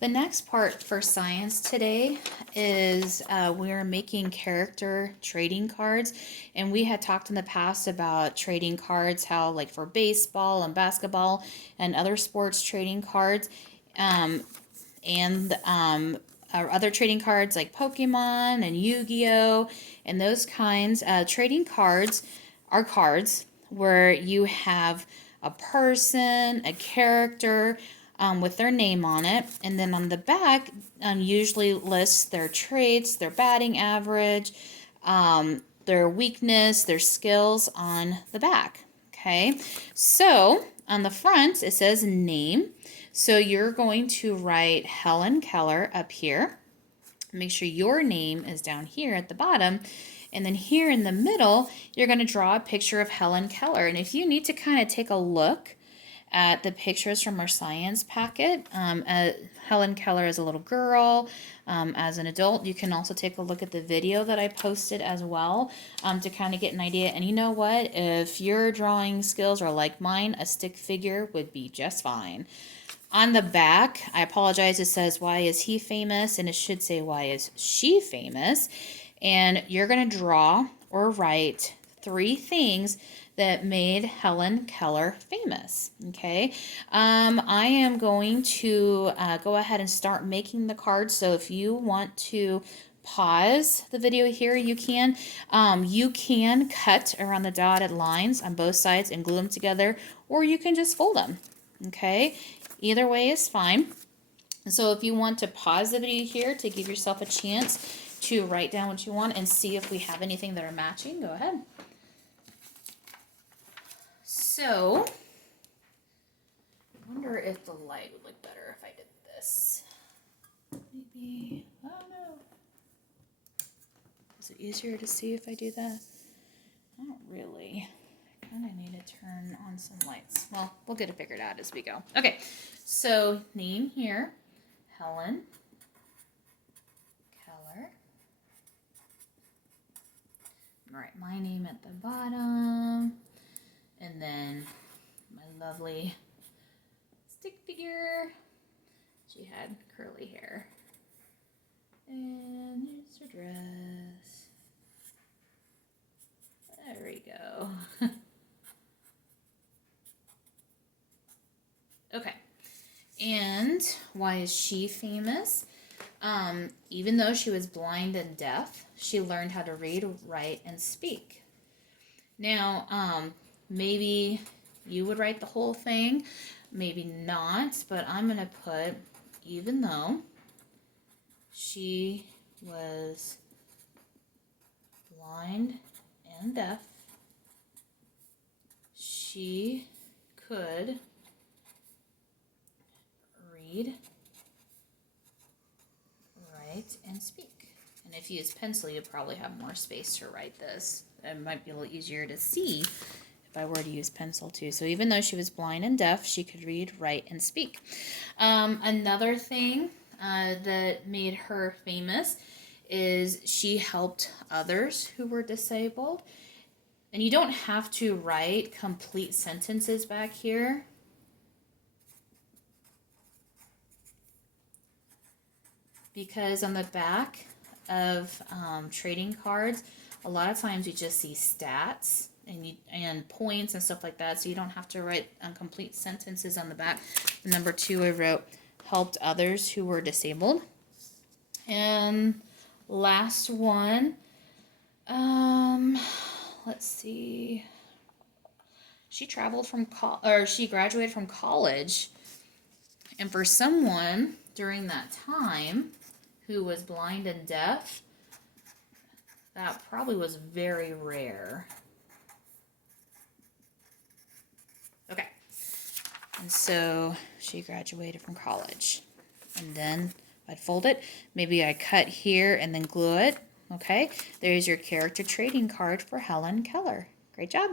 The next part for science today is we're making character trading cards. And we had talked in the past about trading cards, how like for baseball and basketball and other sports trading cards. Our other trading cards like Pokemon and Yu-Gi-Oh! And those kinds. Trading cards are cards where you have a person, a character, with their name on it, and then on the back usually lists their traits, their batting average, their weakness, their skills on the back. Okay, so on the front it says name, so you're going to write Helen Keller up here. Make sure your name is down here at the bottom. And then here in the middle, you're going to draw a picture of Helen Keller. And if you need to kind of take a look at the pictures from our science packet, Helen Keller as a little girl, as an adult, you can also take a look at the video that I posted as well, to kind of get an idea. And you know what? If your drawing skills are like mine, a stick figure would be just fine. On the back, I apologize, it says, why is he famous? And it should say, why is she famous? And you're going to draw or write 3 things that made Helen Keller famous. Okay, I am going to go ahead and start making the cards. So if you want to pause the video here, you can. You can cut around the dotted lines on both sides and glue them together, or you can just fold them. Okay, either way is fine. So if you want to pause the video here to give yourself a chance to write down what you want and see if we have anything that are matching, go ahead. So, I wonder if the light would look better if I did this. Maybe, I don't know. Is it easier to see if I do that? Not really. I kind of need to turn on some lights. Well, we'll get it figured out as we go. Okay, so name here, Helen Keller. All right, my name at the bottom. And then my lovely stick figure. She had curly hair. And here's her dress. There we go. Okay. And why is she famous? Even though she was blind and deaf, she learned how to read, write, and speak. Now, maybe you would write the whole thing, maybe not, but I'm going to put, even though she was blind and deaf, she could read, write, and speak. And if you use pencil, you probably have more space to write this. It might be a little easier to see if I were to use pencil too. So even though she was blind and deaf, she could read, write, and speak. Another thing that made her famous is she helped others who were disabled. And you don't have to write complete sentences back here. Because on the back of trading cards, a lot of times you just see stats and points and stuff like that, so you don't have to write complete sentences on the back. And number 2, I wrote helped others who were disabled. And last one, let's see. She graduated from college, and for someone during that time who was blind and deaf, that probably was very rare. Okay, and so she graduated from college. And then I'd fold it. Maybe I cut here and then glue it. Okay, there's your character trading card for Helen Keller. Great job.